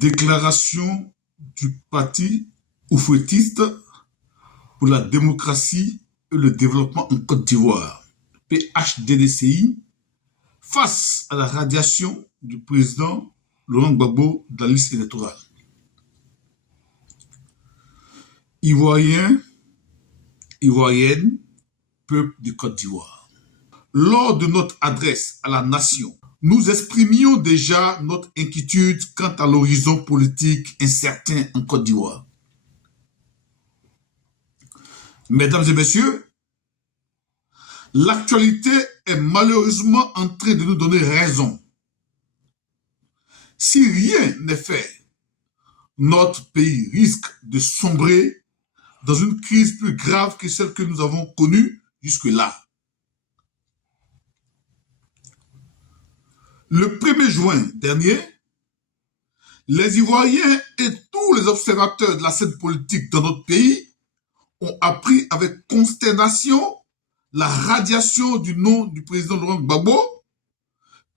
Déclaration du parti oufouettiste pour la démocratie et le développement en Côte d'Ivoire, PHDDCI, face à la radiation du président Laurent Gbagbo de la liste électorale. Ivoiriens, Ivoiriennes, peuple de Côte d'Ivoire. Lors de notre adresse à la nation, nous exprimions déjà notre inquiétude quant à l'horizon politique incertain en Côte d'Ivoire. Mesdames et messieurs, l'actualité est malheureusement en train de nous donner raison. Si rien n'est fait, notre pays risque de sombrer dans une crise plus grave que celle que nous avons connue jusque-là. Le 1er juin dernier, les Ivoiriens et tous les observateurs de la scène politique dans notre pays ont appris avec consternation la radiation du nom du président Laurent Gbagbo,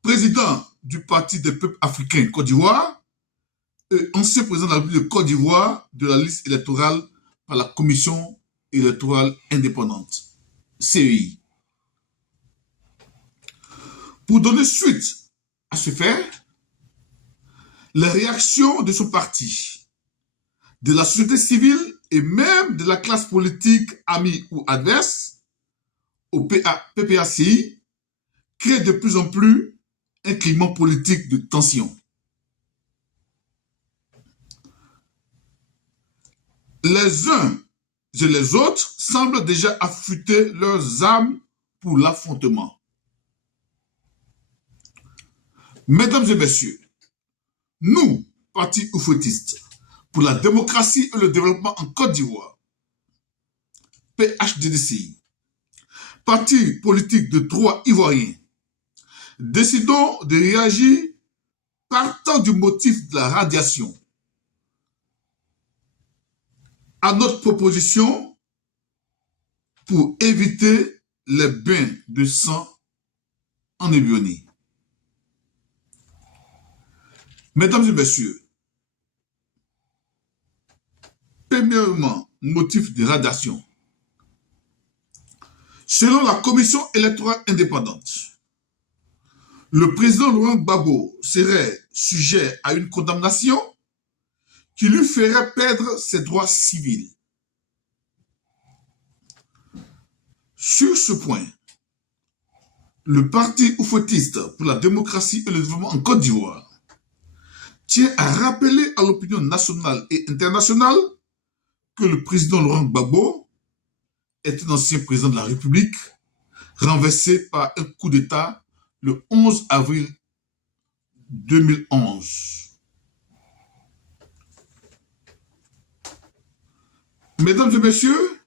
président du Parti des peuples africains Côte d'Ivoire et ancien président de la République de Côte d'Ivoire de la liste électorale par la Commission électorale indépendante, CEI. Pour donner suite à ce fait, les réactions de son parti, de la société civile et même de la classe politique amie ou adverse au PPACI créent de plus en plus un climat politique de tension. Les uns et les autres semblent déjà affûter leurs armes pour l'affrontement. Mesdames et messieurs, nous, parti oufouettiste, pour la démocratie et le développement en Côte d'Ivoire, PHDDCI, parti politique de droit ivoirien, décidons de réagir partant du motif de la radiation à notre proposition pour éviter les bains de sang en Ébionie. Mesdames et messieurs, premièrement, motif de radiation. Selon la Commission électorale indépendante, le président Laurent Gbagbo serait sujet à une condamnation qui lui ferait perdre ses droits civils. Sur ce point, le parti oufouettiste pour la démocratie et le développement en Côte d'Ivoire tient à rappeler à l'opinion nationale et internationale que le président Laurent Gbagbo est un ancien président de la République renversé par un coup d'État le 11 avril 2011. Mesdames et messieurs,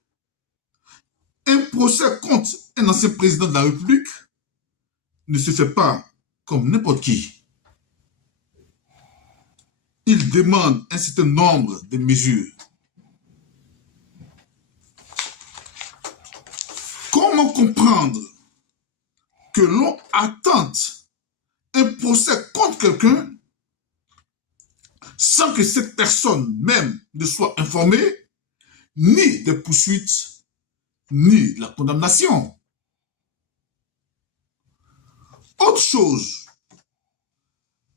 un procès contre un ancien président de la République ne se fait pas comme n'importe qui. Il demande un certain nombre de mesures. Comment comprendre que l'on attente un procès contre quelqu'un sans que cette personne même ne soit informée ni des poursuites, ni de la condamnation? Autre chose,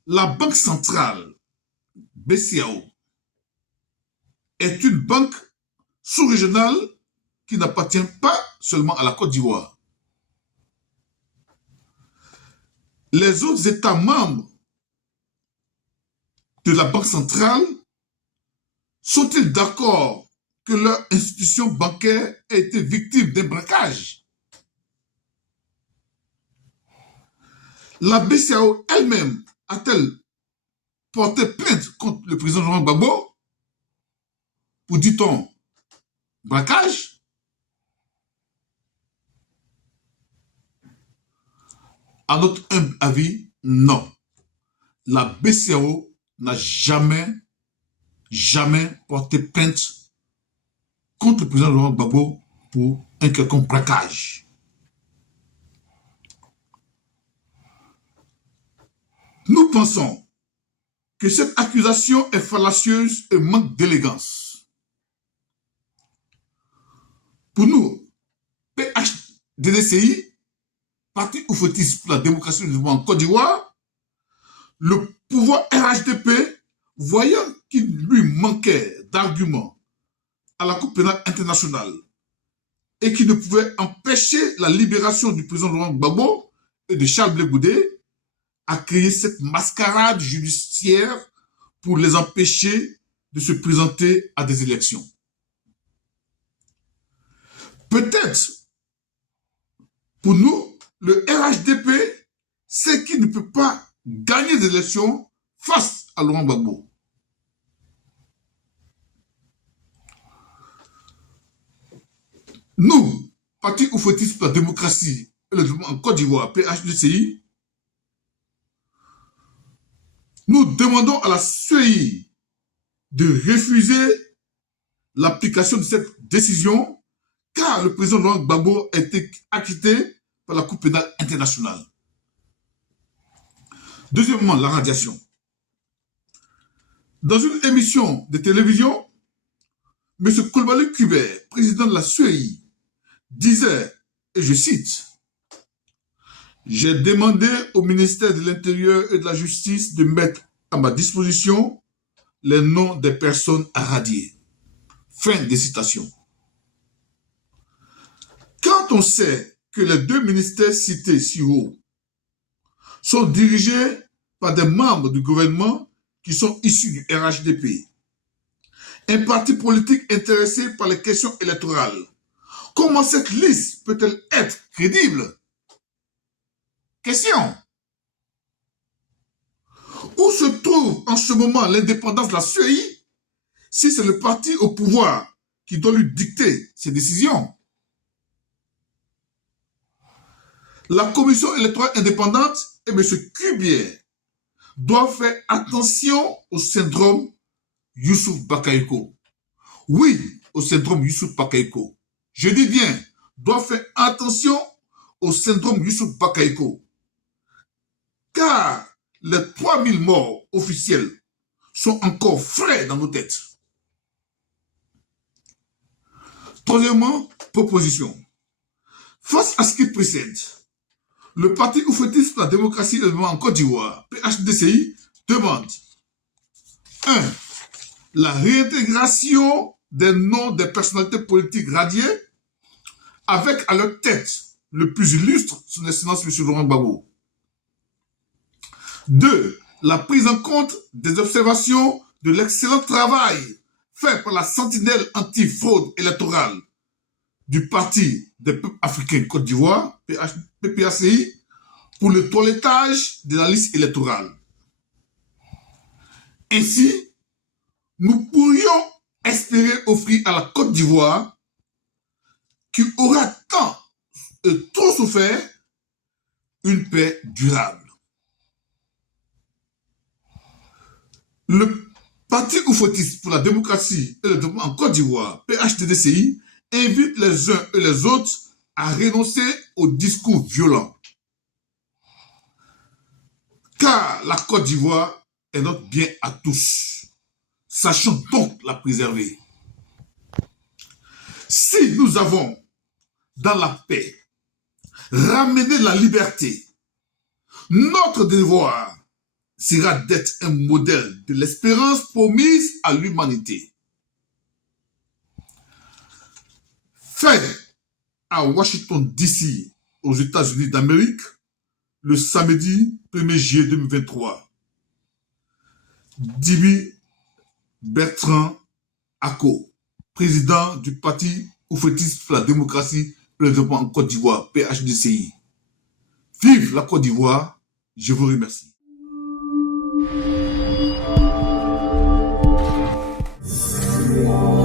la Banque centrale, BCAO, est une banque sous-régionale qui n'appartient pas seulement à la Côte d'Ivoire. Les autres États membres de la Banque centrale sont-ils d'accord que leur institution bancaire a été victime d'un braquage? La BCAO elle-même a-t-elle porté plainte contre le président Laurent Gbagbo pour, dit-on, braquage? À notre humble avis, non. La BCAO n'a jamais porté plainte contre le président Laurent Gbagbo pour un quelconque braquage. Nous pensons que cette accusation est fallacieuse et manque d'élégance. Pour nous, PHDDCI, Parti oufetiste pour la démocratie et le développement en Côte d'Ivoire, le pouvoir RHDP, voyant qu'il lui manquait d'arguments à la Cour pénale internationale et qui ne pouvait empêcher la libération du président Laurent Gbagbo et de Charles Blé Goudé, a créé cette mascarade judiciaire pour les empêcher de se présenter à des élections. Peut-être, pour nous, le RHDP sait qu'il ne peut pas gagner des élections face à Laurent Gbagbo. Nous, Parti oufetiste pour la démocratie et le développement en Côte d'Ivoire, PHDCI, nous demandons à la CEI de refuser l'application de cette décision car le président Laurent Gbagbo a été acquitté par la Cour pénale internationale. Deuxièmement, la radiation. Dans une émission de télévision, M. Coulibaly Kubert, président de la CEI, disait, et je cite, « J'ai demandé au ministère de l'Intérieur et de la Justice de mettre à ma disposition les noms des personnes à radier. » Fin de citation. Quand on sait que les deux ministères cités si haut sont dirigés par des membres du gouvernement qui sont issus du RHDP, un parti politique intéressé par les questions électorales, comment cette liste peut-elle être crédible? Question. Où se trouve en ce moment l'indépendance de la CEI si c'est le parti au pouvoir qui doit lui dicter ses décisions? La commission électorale indépendante et M. Kubier doivent faire attention au syndrome Youssouf Bakayoko. Oui, au syndrome Youssouf Bakayoko. Je dis bien, doivent faire attention au syndrome Youssouf Bakayoko. Car les 3000 morts officiels sont encore frais dans nos têtes. Troisièmement, proposition. Face à ce qui précède, le Parti oufetiste pour la démocratie et le développement en Côte d'Ivoire, PHDCI, demande 1. La réintégration des noms des personnalités politiques radiées avec à leur tête le plus illustre, son excellence M. Laurent Gbagbo. 2. La prise en compte des observations de l'excellent travail fait par la sentinelle anti-fraude électorale du Parti des peuples africains Côte d'Ivoire, PPACI, pour le toilettage de la liste électorale. Ainsi, nous pourrions espérer offrir à la Côte d'Ivoire, qui aura tant et trop souffert, une paix durable. Le Parti oufetiste pour la démocratie et le développement en Côte d'Ivoire, PHDDCI, invite les uns et les autres à renoncer aux discours violents. Car la Côte d'Ivoire est notre bien à tous. Sachons donc la préserver. Si nous avons, dans la paix, ramené la liberté, notre devoir sera d'être un modèle de l'espérance promise à l'humanité. Fait à Washington DC, aux États-Unis d'Amérique, le samedi 1er juillet 2023. Dibi Bertrand Ako, président du Parti oufetiste pour la démocratie et le développement en Côte d'Ivoire, PHDCI. Vive la Côte d'Ivoire, je vous remercie. Yeah.